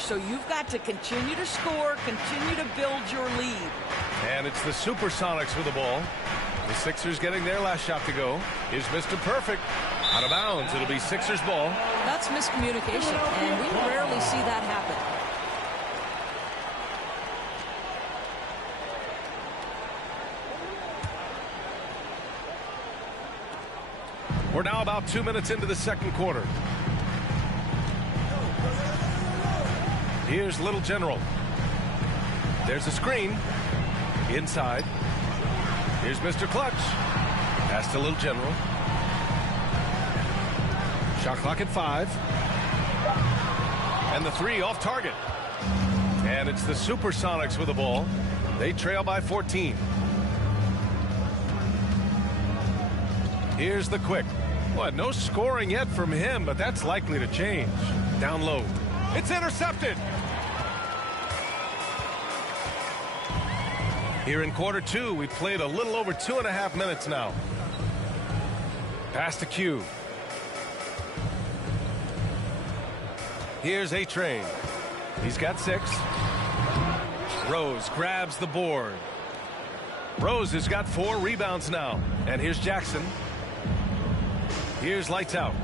So you've got to continue to score, continue to build your lead. And it's the Supersonics with the ball. The Sixers getting their last shot to go. Here's Mr. Perfect. Out of bounds. It'll be Sixers ball. That's miscommunication, and we rarely see that happen. We're now about 2 minutes into the second quarter. Here's Little General. There's a screen. Inside. Here's Mr. Clutch. Pass to Little General. Shot clock at 5. And the 3 off target. And it's the Supersonics with the ball. They trail by 14. Here's the Quick. What, no scoring yet from him, but that's likely to change. Down low. It's intercepted. Here in quarter 2, we played a little over 2.5 minutes now. Pass to Q. Here's A-Train. He's got 6. Rose grabs the board. Rose has got 4 rebounds now. And here's Jackson. Here's Lights Out.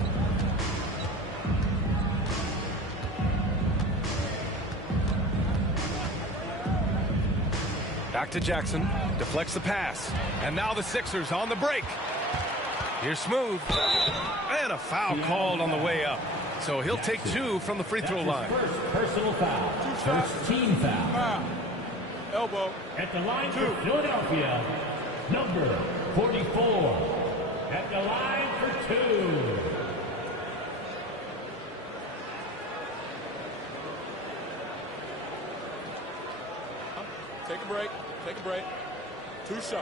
Back to Jackson. Deflects the pass. And now the Sixers on the break. Here's Smooth. And a foul called on the way up. So he'll take 2 from the free throw line. First personal foul. First team foul. Elbow. At the line for Philadelphia, number 44. At the line for 2. Take a break. Take a break. 2 shots.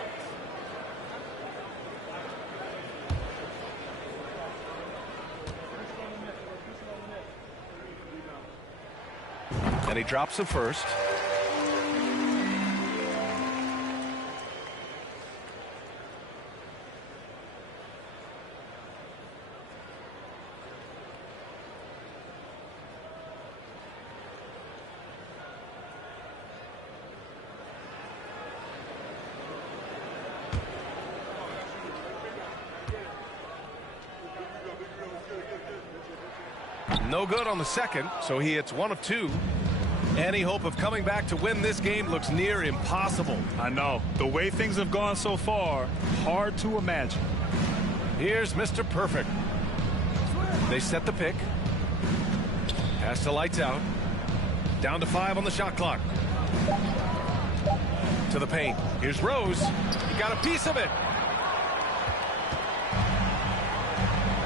And he drops the first. No good on the second, so he hits 1 of 2. Any hope of coming back to win this game looks near impossible. I know. The way things have gone so far, hard to imagine. Here's Mr. Perfect. They set the pick. Pass to Lights Out. Down to 5 on the shot clock. To the paint. Here's Rose. He got a piece of it.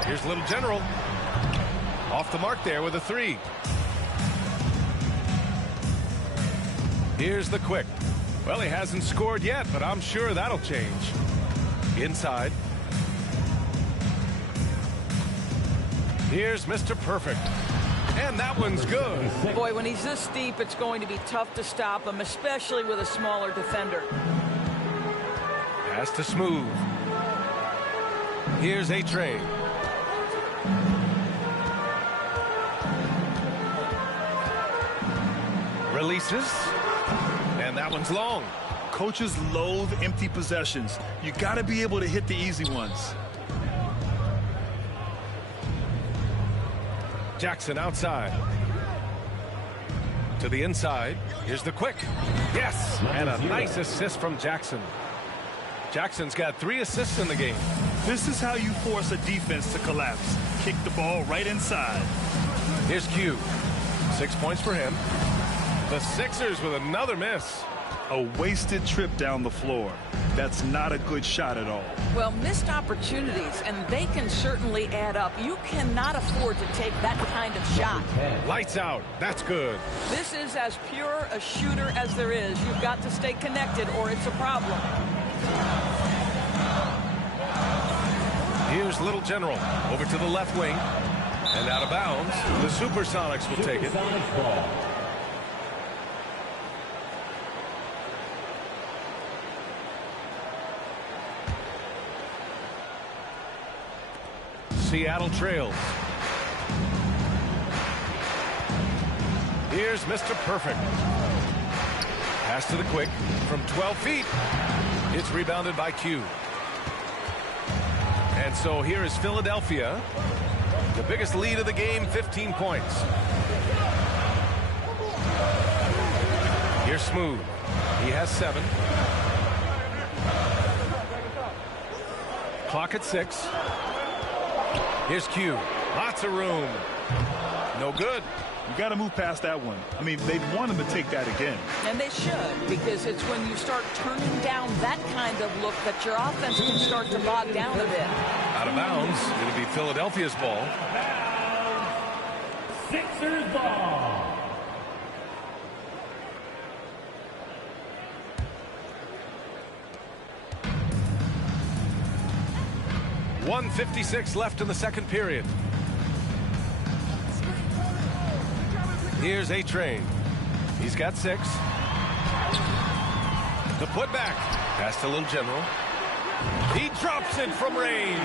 Here's Little General. Off the mark there with a 3. Here's the Quick. Well, he hasn't scored yet, but I'm sure that'll change. Inside. Here's Mr. Perfect. And that one's good. Boy, when he's this deep, it's going to be tough to stop him, especially with a smaller defender. Pass to Smooth. Here's A-Train. Releases. And that one's long. Coaches loathe empty possessions. You got to be able to hit the easy ones. Jackson outside. To the inside. Here's the Quick. Yes! And a nice assist from Jackson. Jackson's got 3 assists in the game. This is how you force a defense to collapse. Kick the ball right inside. Here's Q. 6 points for him. The Sixers with another miss. A wasted trip down the floor. That's not a good shot at all. Well, missed opportunities, and they can certainly add up. You cannot afford to take that kind of shot. Lights out. That's good. This is as pure a shooter as there is. You've got to stay connected, or it's a problem. Here's Little General. Over to the left wing. And out of bounds. The Supersonics will take it. Seattle trails. Here's Mr. Perfect. Pass to the quick from 12 feet. It's rebounded by Q. And so here is Philadelphia. The biggest lead of the game, 15 points. Here's Smooth. He has 7. Clock at 6. Here's Q. Lots of room. No good. You got to move past that one. I mean, they want him to take that again. And they should, because it's when you start turning down that kind of look that your offense can start to bog down a bit. Out of bounds. It'll be Philadelphia's ball. Sixers ball. .156 left in the second period. Here's A-Train. He's got 6. The putback. Pass to Little General. He drops it from range.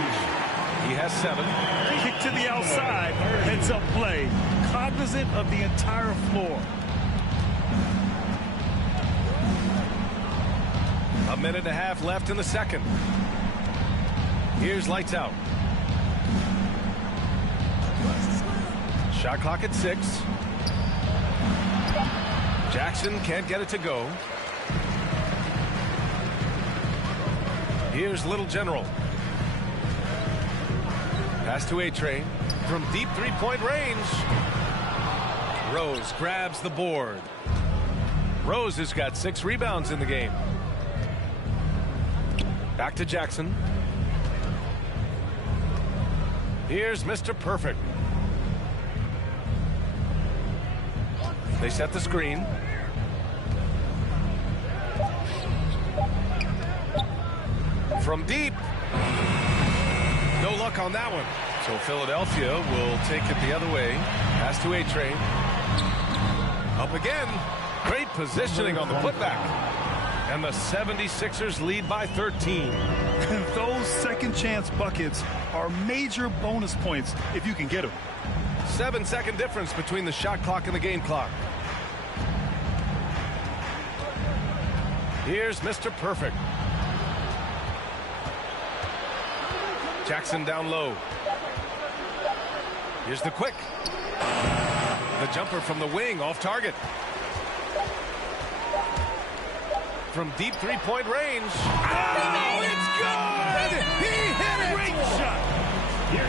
He has 7. Kick to the outside. Heads up play. Cognizant of the entire floor. A minute and a half left in the second. Here's lights out. Shot clock at 6. Jackson can't get it to go. Here's Little General. Pass to A-Train from deep three-point range. Rose grabs the board. Rose has got 6 rebounds in the game. Back to Jackson. Here's Mr. Perfect. They set the screen. From deep. No luck on that one. So Philadelphia will take it the other way. Pass to A-Train. Up again. Great positioning on the putback. And the 76ers lead by 13. And those second chance buckets are major bonus points if you can get them. 7-second difference between the shot clock and the game clock. Here's Mr. Perfect. Jackson down low. Here's the quick. The jumper from the wing off target. From deep three-point range. Oh, it's good! He hit it! Great shot!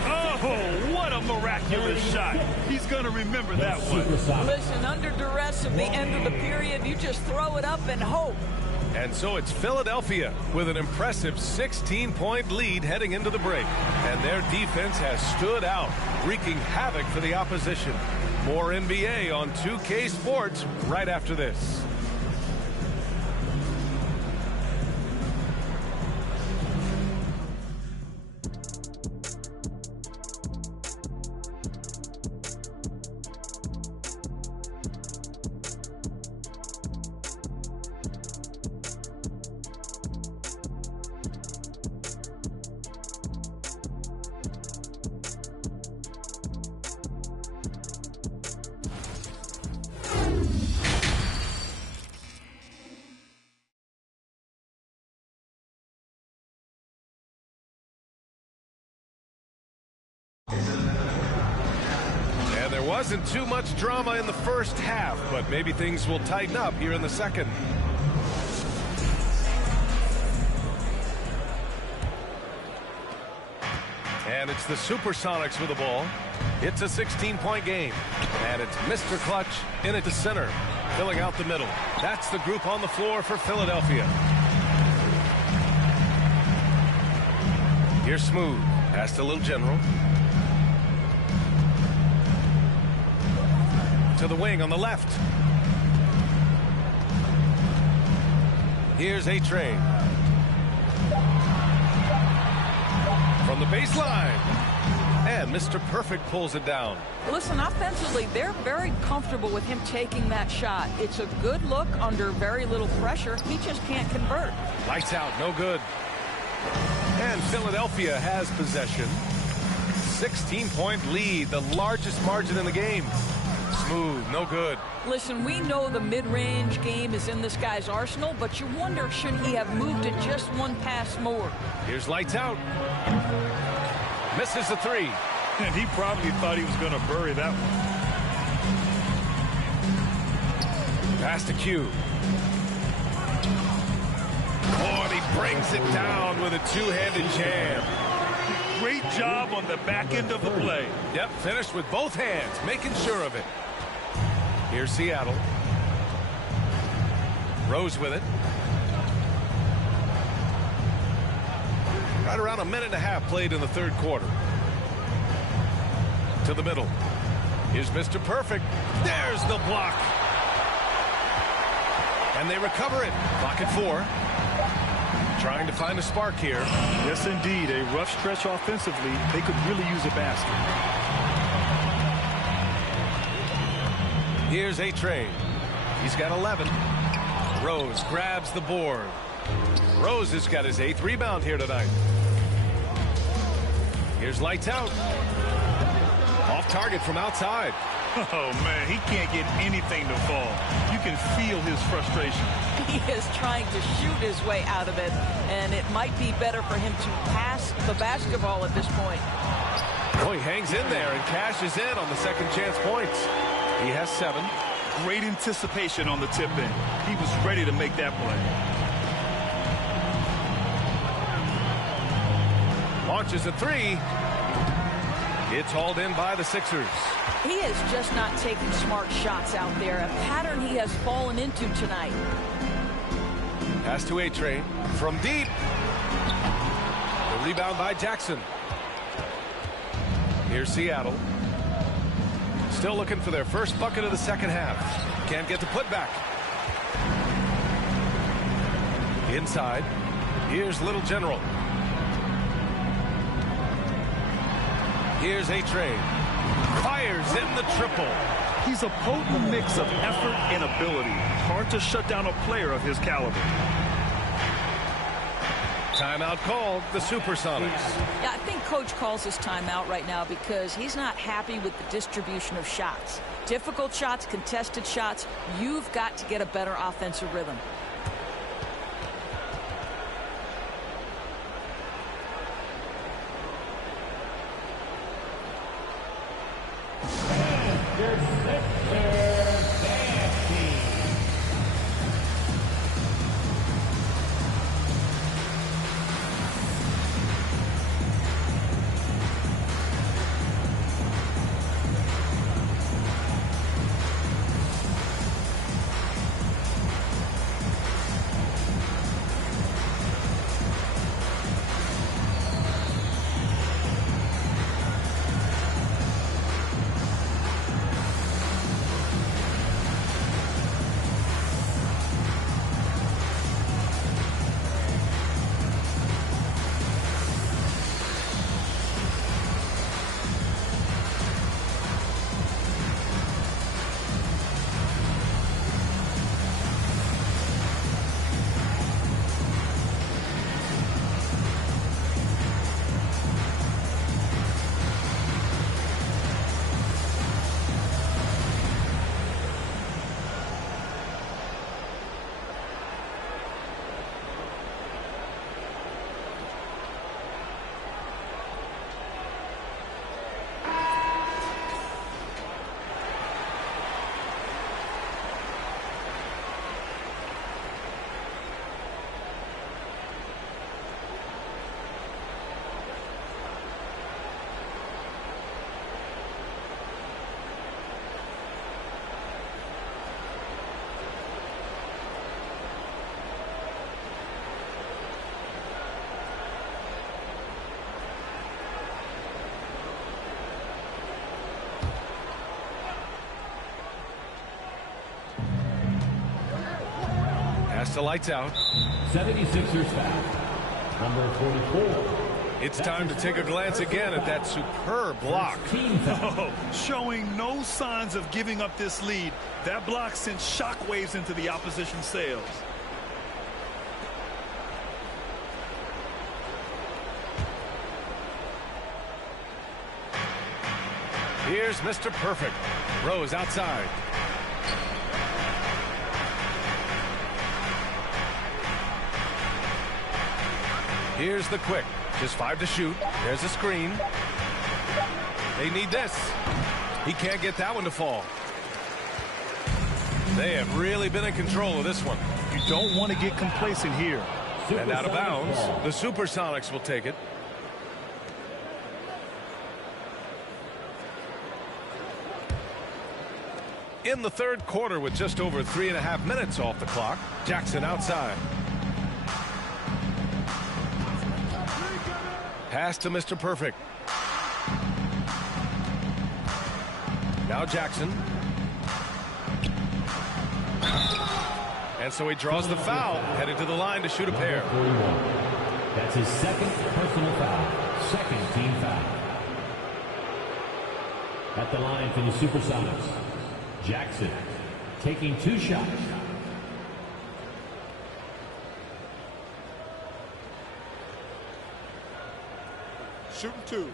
Oh, what a miraculous shot. He's going to remember that one. Listen, under duress at the end of the period, you just throw it up and hope. And so it's Philadelphia with an impressive 16-point lead heading into the break. And their defense has stood out, wreaking havoc for the opposition. More NBA on 2K Sports right after this. Wasn't too much drama in the first half, but maybe things will tighten up here in the second. And it's the Supersonics with the ball. It's a 16-point game. And it's Mr. Clutch in at the center, filling out the middle. That's the group on the floor for Philadelphia. Here's Smooth. Pass to Little General. To the wing on the left. Here's A-Train. From the baseline. And Mr. Perfect pulls it down. Listen, offensively, they're very comfortable with him taking that shot. It's a good look under very little pressure. He just can't convert. Lights out, no good. And Philadelphia has possession. 16-point lead, the largest margin in the game. smooth, no good. Listen, we know the mid-range game is in this guy's arsenal, but you wonder, should he have moved it just one pass more? Here's lights out. Misses the three. And he probably thought he was going to bury that one. Pass to Q. Oh, and he brings it down with a two-handed jam. Great job on the back end of the play. Yep, finished with both hands, making sure of it. Here's Seattle. Rose with it. Right around a minute and a half played in the third quarter. To the middle. Here's Mr. Perfect. There's the block. And they recover it. Clock at 4. Trying to find a spark here. Yes, indeed. A rough stretch offensively. They could really use a basket. Here's A-Train. He's got 11. Rose grabs the board. Rose has got his 8th rebound here tonight. Here's lights out. Off target from outside. Oh, man, he can't get anything to fall. You can feel his frustration. He is trying to shoot his way out of it, and it might be better for him to pass the basketball at this point. Oh, he hangs in there and cashes in on the second chance points. He has 7. Great anticipation on the tip in. He was ready to make that play. Launches a 3. It's hauled in by the Sixers. He is just not taking smart shots out there, a pattern he has fallen into tonight. Pass to A-Train from deep. The rebound by Jackson. Here's Seattle. Still looking for their first bucket of the second half. Can't get the putback. Inside. Here's Little General. Here's A-Train. Fires in the triple. He's a potent mix of effort and ability. Hard to shut down a player of his caliber. Timeout called, the Supersonics. Yeah, I think Coach calls his timeout right now because he's not happy with the distribution of shots. Difficult shots, contested shots. You've got to get a better offensive rhythm. The lights out. 76ers foul. Number 44. It's time to take a glance again at that superb block. Oh, showing no signs of giving up this lead. That block sent shockwaves into the opposition sails. Here's Mr. Perfect. Rose outside. Here's the quick. Just 5 to shoot. There's a screen. They need this. He can't get that one to fall. They have really been in control of this one. You don't want to get complacent here. And out of bounds, the Supersonics will take it. In the third quarter with just over 3.5 minutes off the clock, Jackson outside. Pass to Mr. Perfect. Now Jackson. And so he draws the foul, headed to the line to shoot a pair. That's his second personal foul. Second team foul. At the line for the Supersonics, Jackson taking 2 shots. Shooting 2.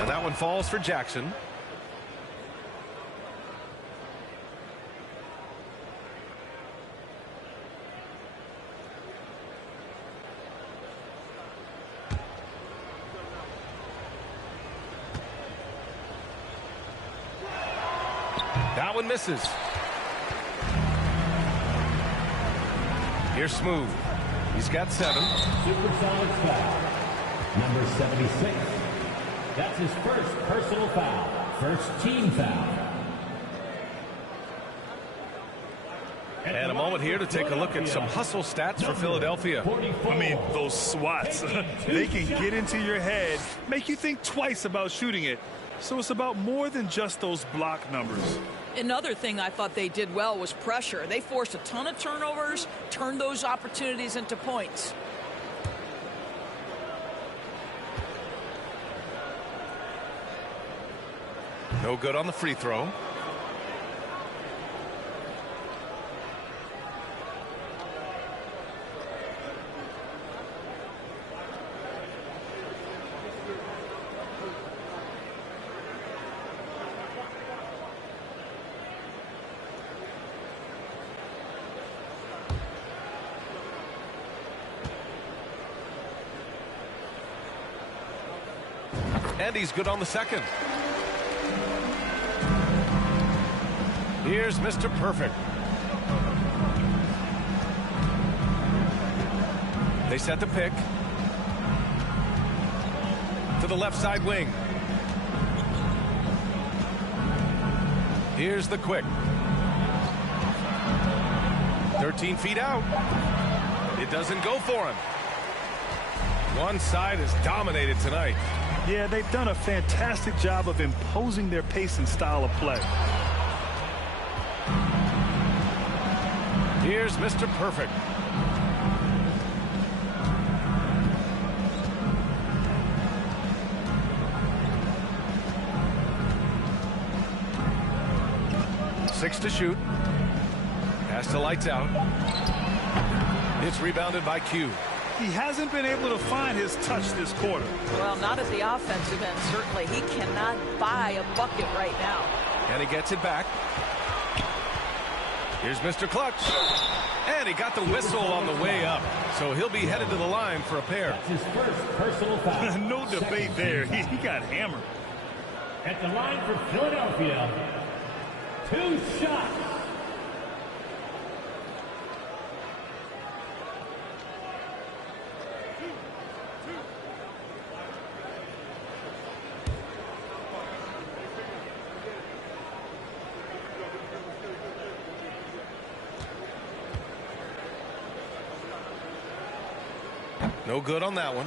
And that one falls for Jackson. That one misses. Here's Smooth. He's got 7. Supersonics foul. Number 76. That's his first personal foul. First team foul. And a moment here to take a look at some hustle stats for Philadelphia. I mean, those swats, they can get into your head, make you think twice about shooting it. So it's about more than just those block numbers. Another thing I thought they did well was pressure. They forced a ton of turnovers, turned those opportunities into points. No good on the free throw. And he's good on the second. Here's Mr. Perfect. They set the pick. To the left side wing. Here's the quick. 13 feet out. It doesn't go for him. One side is dominated tonight. Yeah, they've done a fantastic job of imposing their pace and style of play. Here's Mr. Perfect. Six to shoot. Pass to lights out. It's rebounded by Q. He hasn't been able to find his touch this quarter. Well, not at the offensive end, certainly. He cannot buy a bucket right now. And he gets it back. Here's Mr. Clutch. And he got the whistle on the way up. So he'll be headed to the line for a pair. That's his first personal foul. No debate there. He got hammered. At the line for Philadelphia, 2 shots. No good on that one.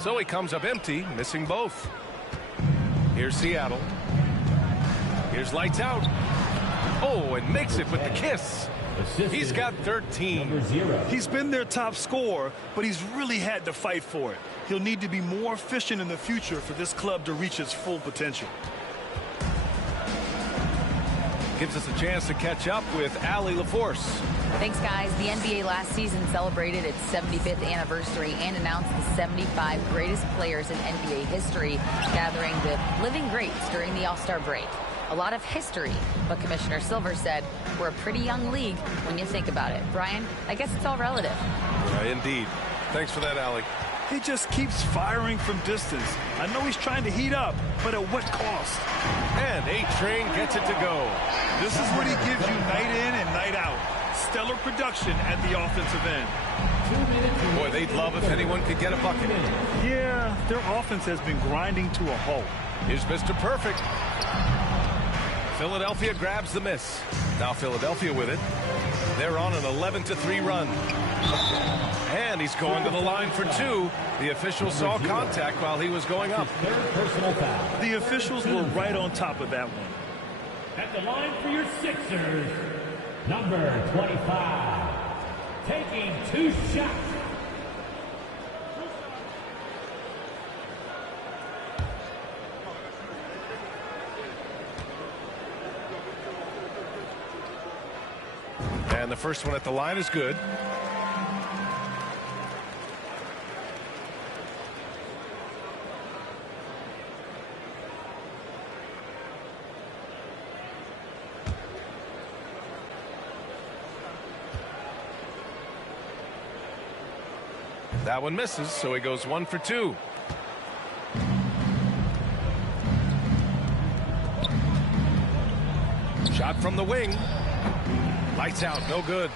So he comes up empty, missing both. Here's Seattle. Here's lights out. Oh, and makes it with the kiss. He's got 13. He's been their top scorer, but he's really had to fight for it. He'll need to be more efficient in the future for this club to reach its full potential. Gives us a chance to catch up with Allie LaForce. Thanks, guys. The NBA last season celebrated its 75th anniversary and announced the 75 greatest players in NBA history, gathering the living greats during the All-Star break. A lot of history, but Commissioner Silver said we're a pretty young league when you think about it. Brian, I guess it's all relative. Indeed. Thanks for that, Allie. He just keeps firing from distance. I know he's trying to heat up, but at what cost? And A-Train gets it to go. This is what he gives you night in and night out. Stellar production at the offensive end. Boy, they'd love if anyone could get a bucket. Yeah, their offense has been grinding to a halt. Here's Mr. Perfect. Philadelphia grabs the miss. Now Philadelphia with it. They're on an 11-3 run. And he's going to the line for two. The official saw contact while he was going up. The officials were right on top of that one. At the line for your Sixers, number 25, taking 2 shots. And the first one at the line is good. That one misses, so he goes 1 for 2. Shot from the wing. Lights out, no good.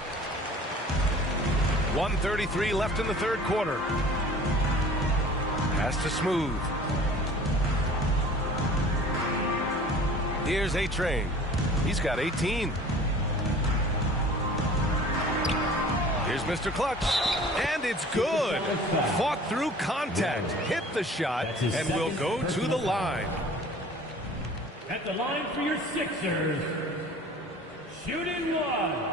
1:33 left in the third quarter. Pass to Smooth. Here's A-Train. He's got 18. Here's Mr. Clutch. And it's good. Fought through contact. Hit the shot and will go to the line. At the line for your Sixers, shooting one.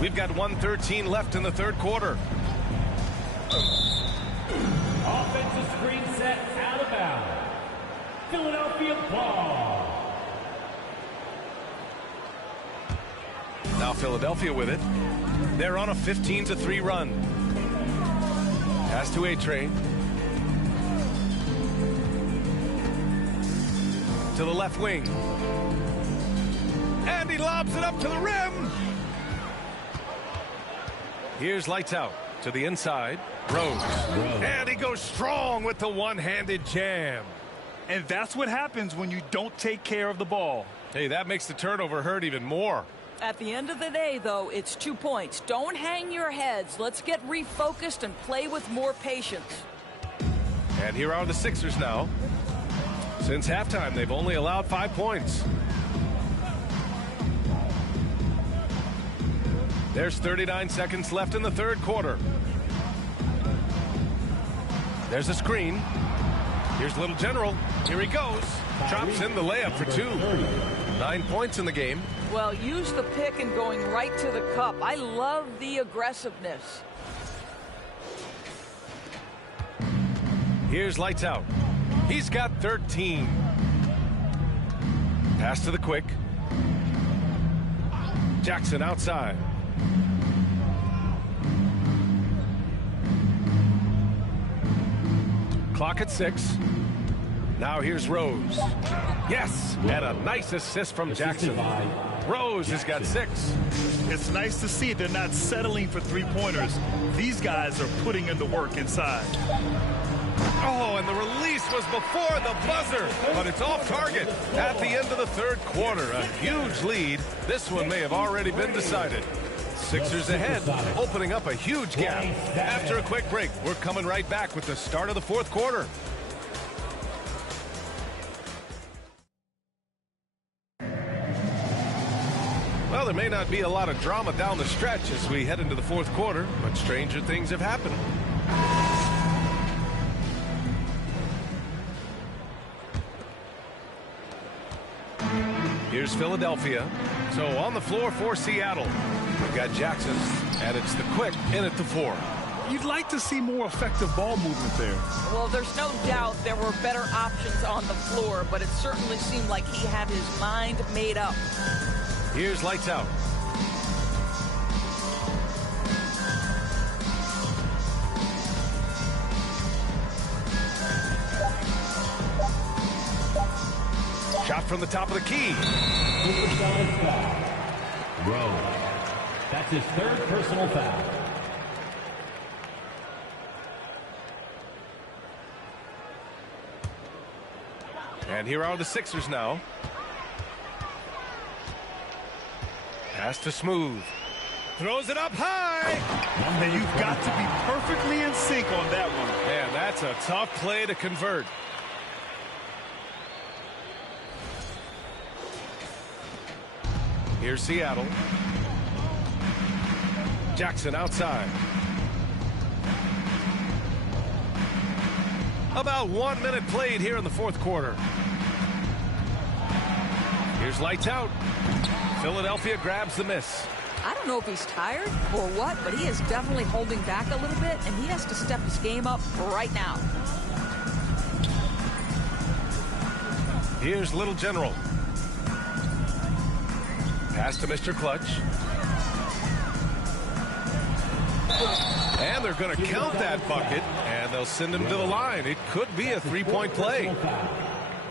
We've got 1:13 left in the third quarter. Offensive screen set out of bounds. Philadelphia ball. Now Philadelphia with it. They're on a 15-3 run. Pass to A-Train. To the left wing. And he lobs it up to the rim. Here's lights out to the inside. Rose. And he goes strong with the one-handed jam. And that's what happens when you don't take care of the ball. Hey, that makes the turnover hurt even more. At the end of the day, though, it's 2 points. Don't hang your heads. Let's get refocused and play with more patience. And here are the Sixers now. Since halftime, they've only allowed 5 points. There's 39 seconds left in the third quarter. There's a screen. Here's Little General. Here he goes. Drops in the layup for 2. 9 points in the game. Well, use the pick and going right to the cup. I love the aggressiveness. Here's lights out. He's got 13. Pass to the quick. Jackson outside. Clock at 6. Now here's Rose. Yes, and a nice assist from Jackson. Rose has got 6. It's nice to see they're not settling for three-pointers. These guys are putting in the work inside. Oh, and the release was before the buzzer, but it's off target at the end of the third quarter. A huge lead. This one may have already been decided. Sixers ahead, opening up a huge gap. After a quick break, we're coming right back with the start of the fourth quarter. Well, there may not be a lot of drama down the stretch as we head into the fourth quarter, but stranger things have happened. Here's Philadelphia. So on the floor for Seattle, we've got Jackson, and it's the Quick in at the 4. You'd like to see more effective ball movement there. Well, there's no doubt there were better options on the floor, but it certainly seemed like he had his mind made up. Here's Lights Out. Shot from the top of the key. Rose. That's his third personal foul. And here are the Sixers now. Pass to Smooth. Throws it up high. And you've got to be perfectly in sync on that one. Man, that's a tough play to convert. Here's Seattle. Jackson outside. About 1 minute played here in the fourth quarter. Here's Lights Out. Philadelphia grabs the miss. I don't know if he's tired or what, but he is definitely holding back a little bit, and he has to step his game up right now. Here's Little General. Pass to Mr. Clutch. And they're going to count that bucket, and they'll send him to the line. It could be a three-point play.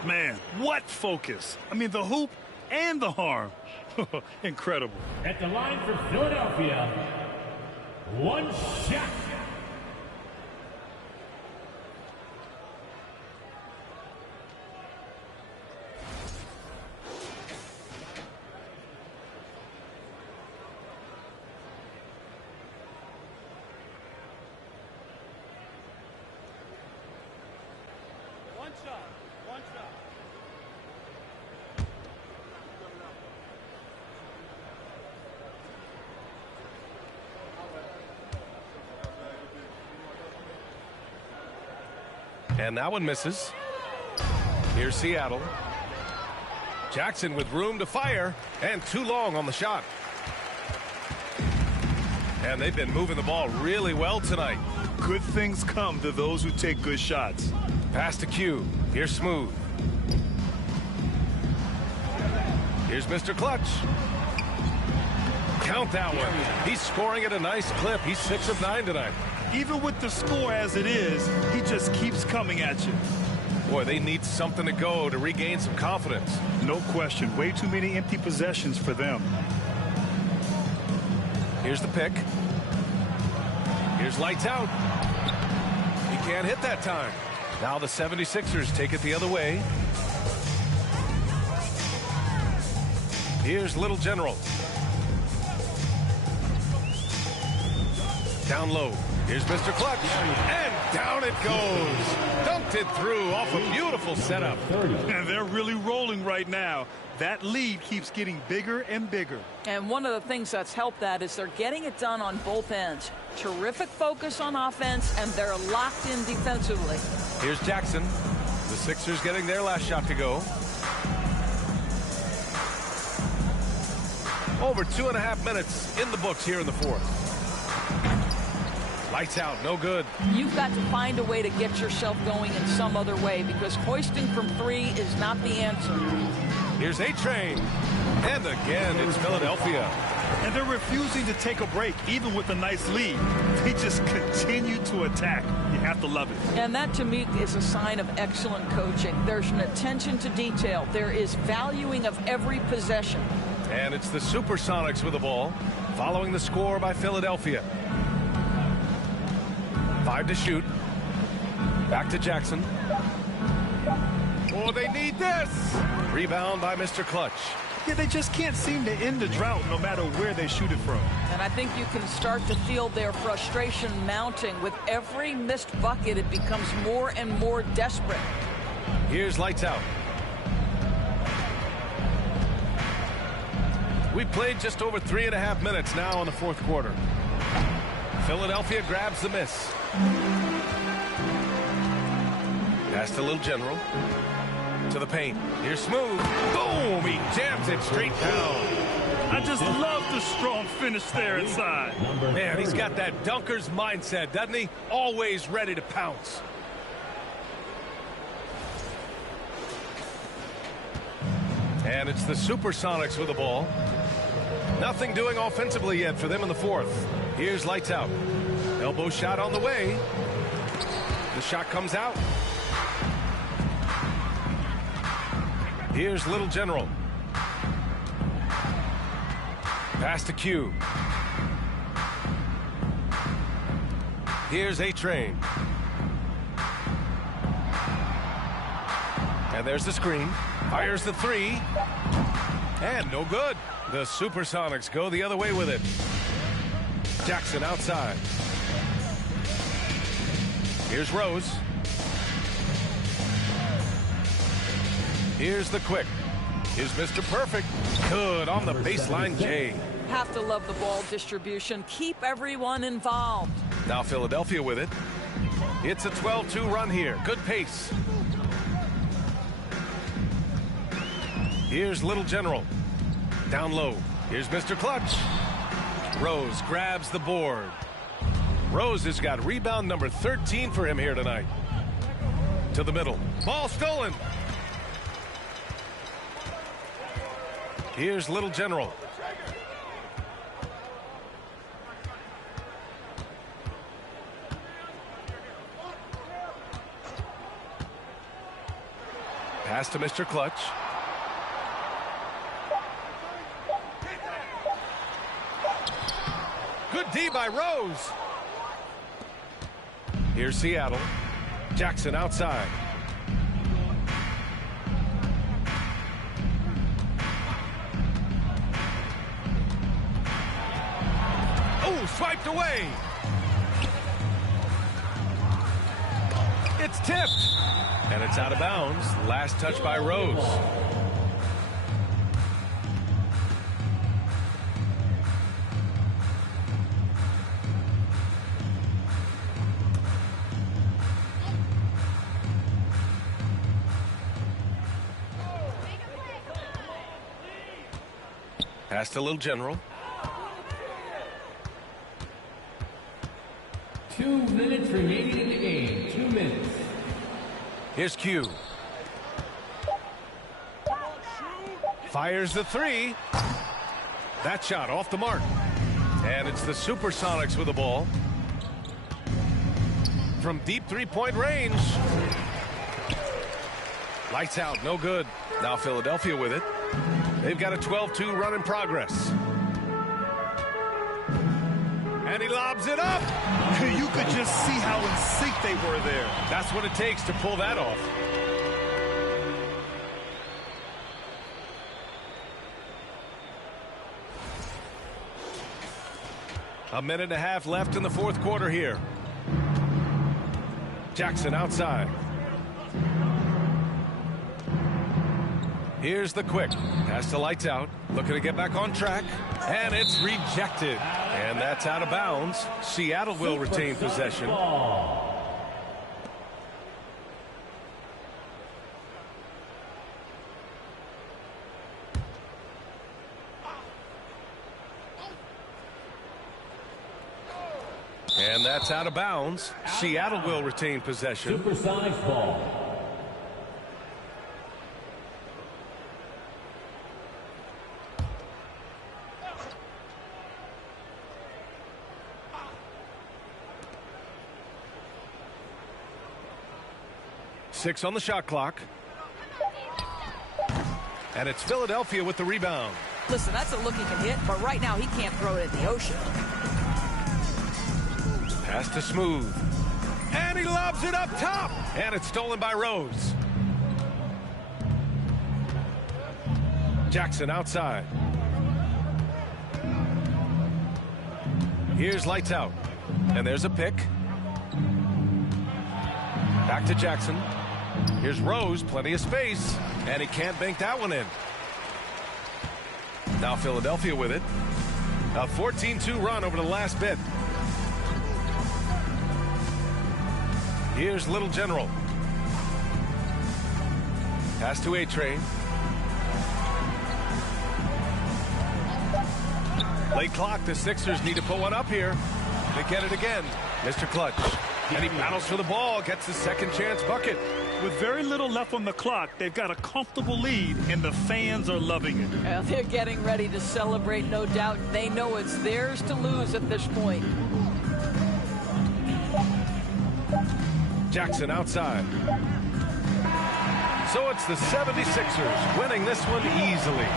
Man, what focus. I mean, the hoop and the harm. Incredible. At the line for Philadelphia, one shot. And that one misses. Here's Seattle. Jackson with room to fire and too long on the shot. And they've been moving the ball really well tonight. Good things come to those who take good shots. Pass to Q. Here's Smooth. Here's Mr. Clutch. Count that one. He's scoring at a nice clip. He's 6 of 9 tonight. Even with the score as it is, he just keeps coming at you. Boy, they need something to go to regain some confidence. No question. Way too many empty possessions for them. Here's the pick. Here's Lights Out. He can't hit that time. Now the 76ers take it the other way. Here's Little General. Down low. Here's Mr. Clutch. And down it goes. Dunked it through off a beautiful setup. And they're really rolling right now. That lead keeps getting bigger and bigger. And one of the things that's helped that is they're getting it done on both ends. Terrific focus on offense, and they're locked in defensively. Here's Jackson. The Sixers getting their last shot to go. Over 2.5 minutes in the books here in the fourth. Lights out, no good. You've got to find a way to get yourself going in some other way, because hoisting from 3 is not the answer. Here's A-Train. And again, it's Philadelphia. And they're refusing to take a break, even with a nice lead. They just continue to attack. You have to love it. And that, to me, is a sign of excellent coaching. There's an attention to detail. There is valuing of every possession. And it's the Supersonics with the ball, following the score by Philadelphia. 5 to shoot. Back to Jackson. Oh, they need this. Rebound by Mr. Clutch. Yeah, they just can't seem to end the drought no matter where they shoot it from. And I think you can start to feel their frustration mounting. With every missed bucket, it becomes more and more desperate. Here's lights out. We've played just over 3.5 minutes now in the fourth quarter. Philadelphia grabs the miss. Pass to Little General. To the paint. Here's Smooth. Boom! He jams it straight down. I just love the strong finish there inside. Man, he's got that dunker's mindset, doesn't he? Always ready to pounce. And it's the Supersonics with the ball. Nothing doing offensively yet for them in the fourth. Here's lights out. Elbow shot on the way. The shot comes out. Here's Little General. Pass to Q. Here's A-Train. And there's the screen. Fires the three. And no good. The Supersonics go the other way with it. Jackson outside. Here's Rose. Here's the quick. Here's Mr. Perfect. Good on the baseline, Jay. Have to love the ball distribution. Keep everyone involved. Now Philadelphia with it. It's a 12-2 run here. Good pace. Here's Little General. Down low. Here's Mr. Clutch. Rose grabs the board. Rose has got rebound number 13 for him here tonight. To the middle. Ball stolen. Here's Little General. Pass to Mr. Clutch. Good D by Rose. Here's Seattle. Jackson outside. Oh, swiped away. It's tipped. And it's out of bounds. Last touch by Rose. Pass to Little General. 2 minutes remaining in the game. 2 minutes. Here's Q. Fires the three. That shot off the mark. And it's the Supersonics with the ball. From deep three-point range. Lights out, no good. Now Philadelphia with it. They've got a 12-2 run in progress. And he lobs it up. You could just see how in sync they were there. That's what it takes to pull that off. A minute and a half left in the fourth quarter here. Jackson outside. Here's the quick. Pass to lights out. Looking to get back on track. And it's rejected. And that's out of bounds. Seattle will retain possession. And that's out of bounds. Seattle will retain possession. Supersonics ball. Six on the shot clock. And it's Philadelphia with the rebound. Listen, that's a look he can hit, but right now he can't throw it at the ocean. Pass to Smooth. And he lobs it up top. And it's stolen by Rose. Jackson outside. Here's lights out. And there's a pick. Back to Jackson. Here's Rose, plenty of space. And he can't bank that one in. Now Philadelphia with it. A 14-2 run over the last bit. Here's Little General. Pass to A-Train. Late clock, the Sixers need to put one up here. They get it again. Mr. Clutch. And he battles for the ball, gets his second chance bucket. With very little left on the clock, they've got a comfortable lead, and the fans are loving it. Well, they're getting ready to celebrate, no doubt. They know it's theirs to lose at this point. Jackson outside. So it's the 76ers winning this one easily.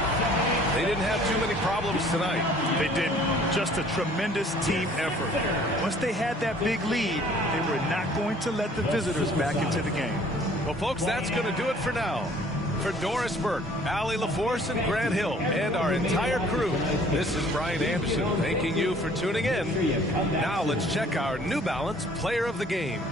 They didn't have too many problems tonight. They didn't. Just a tremendous team effort. Once they had that big lead, they were not going to let the visitors back into the game. Well, folks, that's going to do it for now. For Doris Burke, Allie LaForce, and Grant Hill, and our entire crew, this is Brian Anderson thanking you for tuning in. Now let's check our New Balance Player of the Game.